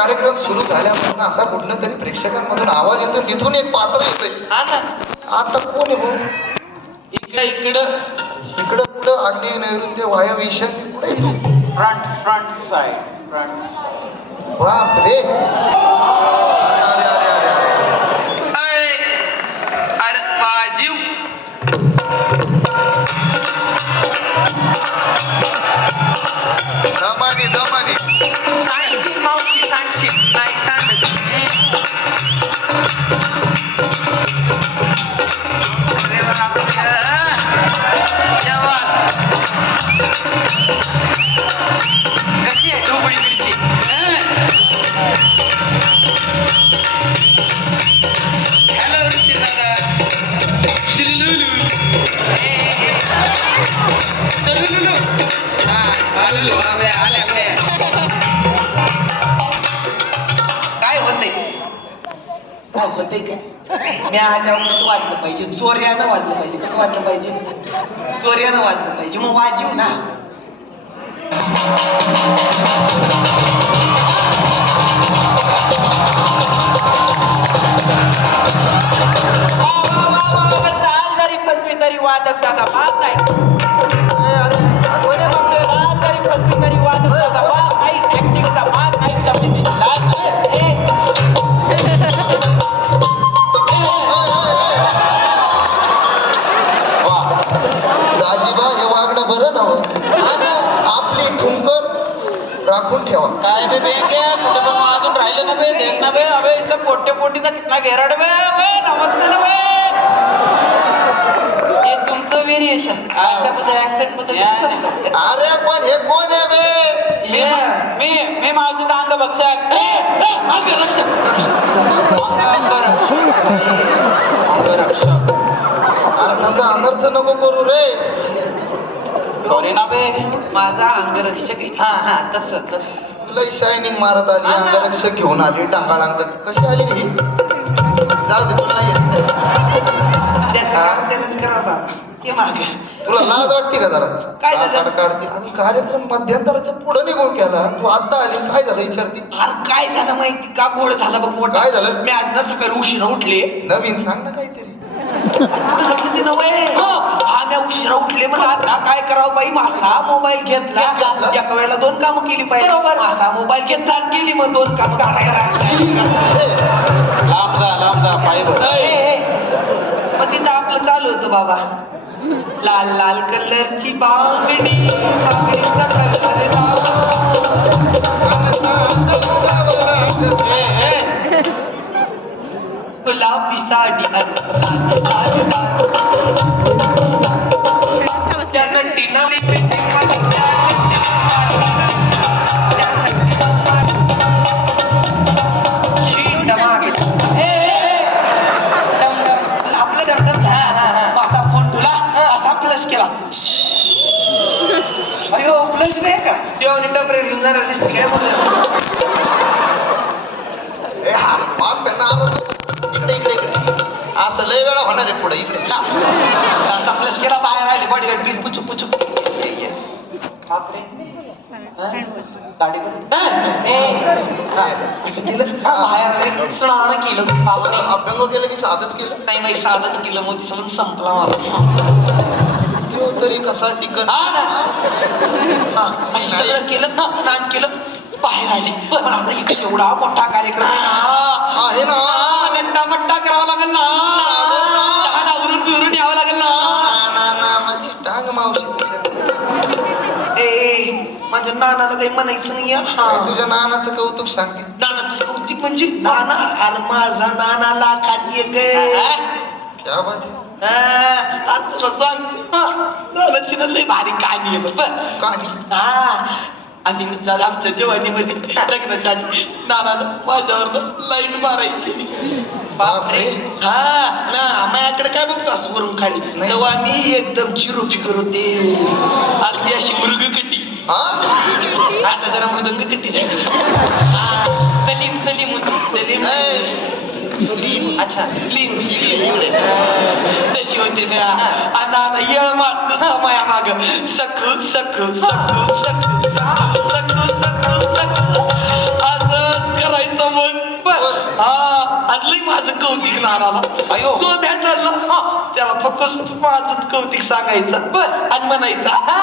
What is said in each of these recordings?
कार्यक्रम सुरू झाल्यापासून असा कुठला तरी प्रेक्षकांमधून आवाज येतो, तिथून एक पात्र होते. आता कोण आहे भाऊ? इकडं पुढं आग्नेय नैऋत्य वायव्य ईशान्य कुठे येतो? Front side. बाप रे. अरे अरे अरे अरे अरे बाजीव. दमानी मावशी सांगशी नाही सांगत. कशी आहे ढोबळी मिरची? हॅलो ऋषी दादा. शिलुलुलु. शिलुलुलु. आलू आले. काय होते मी आज कसं वाजलं पाहिजे? चोऱ्यानं वाजलं पाहिजे. कसं वाजलं पाहिजे? चोऱ्यानं वाजलं पाहिजे. मग वाजीव ना. तरी वादक टाका भाग नाही. तरी वादक टाका भाग नाही. ऍक्टिंगचा भाग नाही. तब्येतीची लाज नाही. दाजीबा हे वागणं बरं नव्हतं. आपली ठुमकर राखून ठेवा. काय बे बेंगे कुठे पण अजून राहिलं ना बे. देख ना बे. अबे इथं पोटीचा कितना घेराड बे. नमस्ते ना बे. हे तुमचं व्हेरिएशन अशामध्ये ऍक्सेंट मध्ये. अरे पण हे कोण आहे बे? मी मावशीचा अंगभक्षक. अंगरक्षक. अर्थाचा अनर्थ नको करू रे. सॉरी ना बे. माझा अंगरक्षक. हा तसं तुला शायनिंग मारत आली, अंगरक्षक घेऊन आली, टाकाळ अंग कशी आली रे? जाऊ दे, तुला तुला लाज वाटते का जरा? काय झालं? काढते आणि कार्यक्रम मध्यंतराच्या पुढे निघून केला. तू आता आली, काय झालं विचारते? अरे काय झालं माहिती का? गोड झालं बघ मोठं. काय झालं? मी आज ना सकाळी उशिरा उठले. नवीन सांग ना काहीतरी. म्हटलं ते नव्हे. हा मी उशिरा उठले. मला आता काय करावं बाई? मासा मोबाईल घेतला. एका वेळेला 2 कामं केली पाहिजे. बरोबर. मासा मोबाईल घेतला आणि केली मग 2 कामं करायला. लांब जा पाय. मग तिथं आपलं चालू होतं बाबा. लाल लाल कलरची बांगडी. बांगडीचा कलर गुलाबी साडी. त्यानं टीना आपलं डमडम असा फोन तुला असा प्लस केला. अयो प्लस बे का? तेव्हा टपरे घेऊन जाणार दिसते काय बोललं? इकडे असं लय वेळा होणार आहे पुढे. इकडे असा प्लस केला. बाहेर आले बॉडीगार्ड प्लीज पुचू बाहेर आले स्नान केलं. अभ्यंग केलं की साधच केलं? नाही माहिती साधच केलं. मग दिसून संपला मला. तरी कसा टिकन? सगळं केलं ना. स्नान केलं. बाहेर आले. पण आता इथे एवढा मोठा कार्यक्रम आहे ना. नट्टा मट्टा करावा लागेल ना. चहा आवरून पिरून यावं लागेल ना. टांग मावशी माझ्या नानाला काही म्हणायचं नाही. तुझ्या नानाचं कौतुक सांगते. नानाचं कौतिक म्हणजे नाना? अरे माझा नाना लाखात एक. क्या बात आहे? तुला सांगते तिला लय भारी कहाणी आहे. बरं कहाणी? आणि आमच्या जवानीमध्ये लग्नाच्या आधी नानाला माझ्यावर लाईन मारायची. बापरे. ना माझ्याकडे काय बघतो असं वरून खाली. तेव्हा मी एकदम चिरू फिकर होते. अगदी अशी मृगकटी. आता जरा मृदंग कटी झाली. सलीम. अच्छा सलीम. तशी होते म्या. आणि येळ मात नुसता माया माग. सखू सखू सखू सखू सखू सखू सखू सखू असंच करा. आणलंय माझं कौतिक नानाला. अयो. जो भेटला ना त्याला फक्त माझंच कौतिक सांगायचं बस आणि म्हणायचं हा.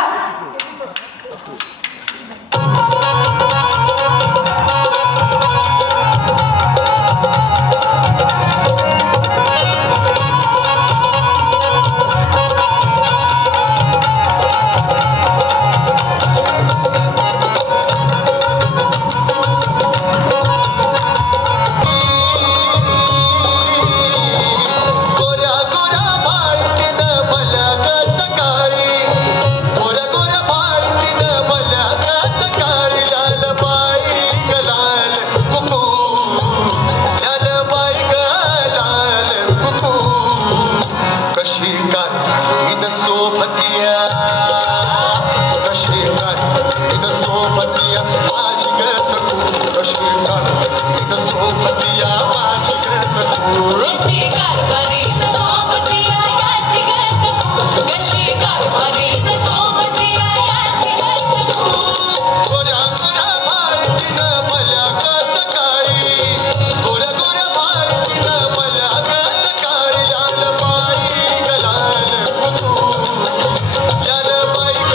गोऱ्या गोऱ्या बाळतीनं भल्या ग सकाळी, गोऱ्या गोऱ्या बाळतीनं भल्या ग सकाळी, लाल बाई ग लाल कुकू, लाल बाई ग लाल कुकू, कशी काठीन सोबतिया, कशी काठीन सोबतिया माझी ग सकू, कशी काठीन सोबतिया माझी ग सकू. गोऱ्या गोऱ्या बाळतीनं भल्या ग सकाळी, गोऱ्या गोऱ्या बाळतीनं भल्या ग सकाळी, लाल बाई ग लाल कुकू, लाल बाई ग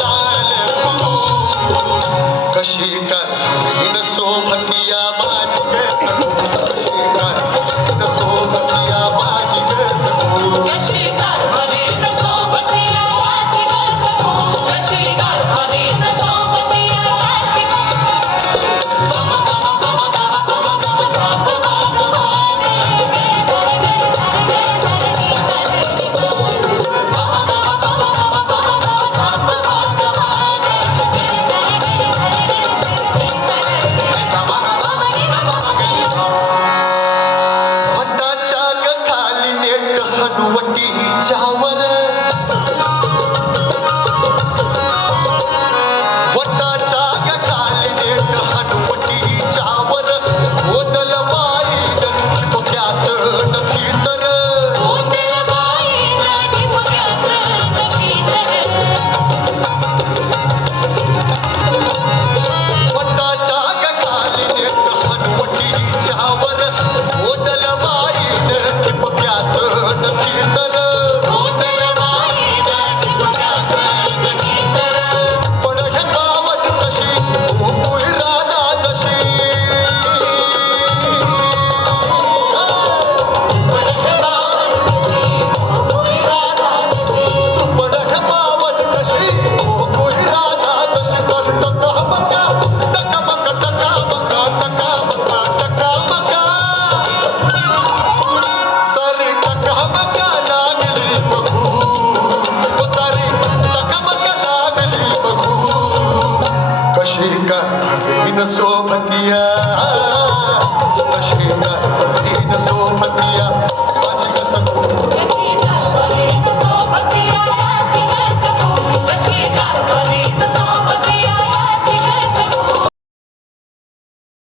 लाल कुकू, कशी काठीन सोबतिया माझी ग सकू, कशी काठीन सोबतिया माझी ग सकू. वटाच्या ग खाली नेट हनुवटीच्या वर, वटाच्या ग खाली नेट हनुवटीच्या वर, गोदल बाई डोक्यात नक्की तर, वटाच्या ग खाली नेट हनुवटीच्या वर, गोदल बाई डोक्यात नक्की तर, पडह गावट कशी गोकुळ राधा जशी, पडह गावट कशी गोकुळ राधा जशी, तर टकामका टकामका टकामका टकामका टकामका, सारी टकामका लागली बघू, ओ सारी टकामका लागली बघू, कशी काठीन सोबतिया, कशी काठीन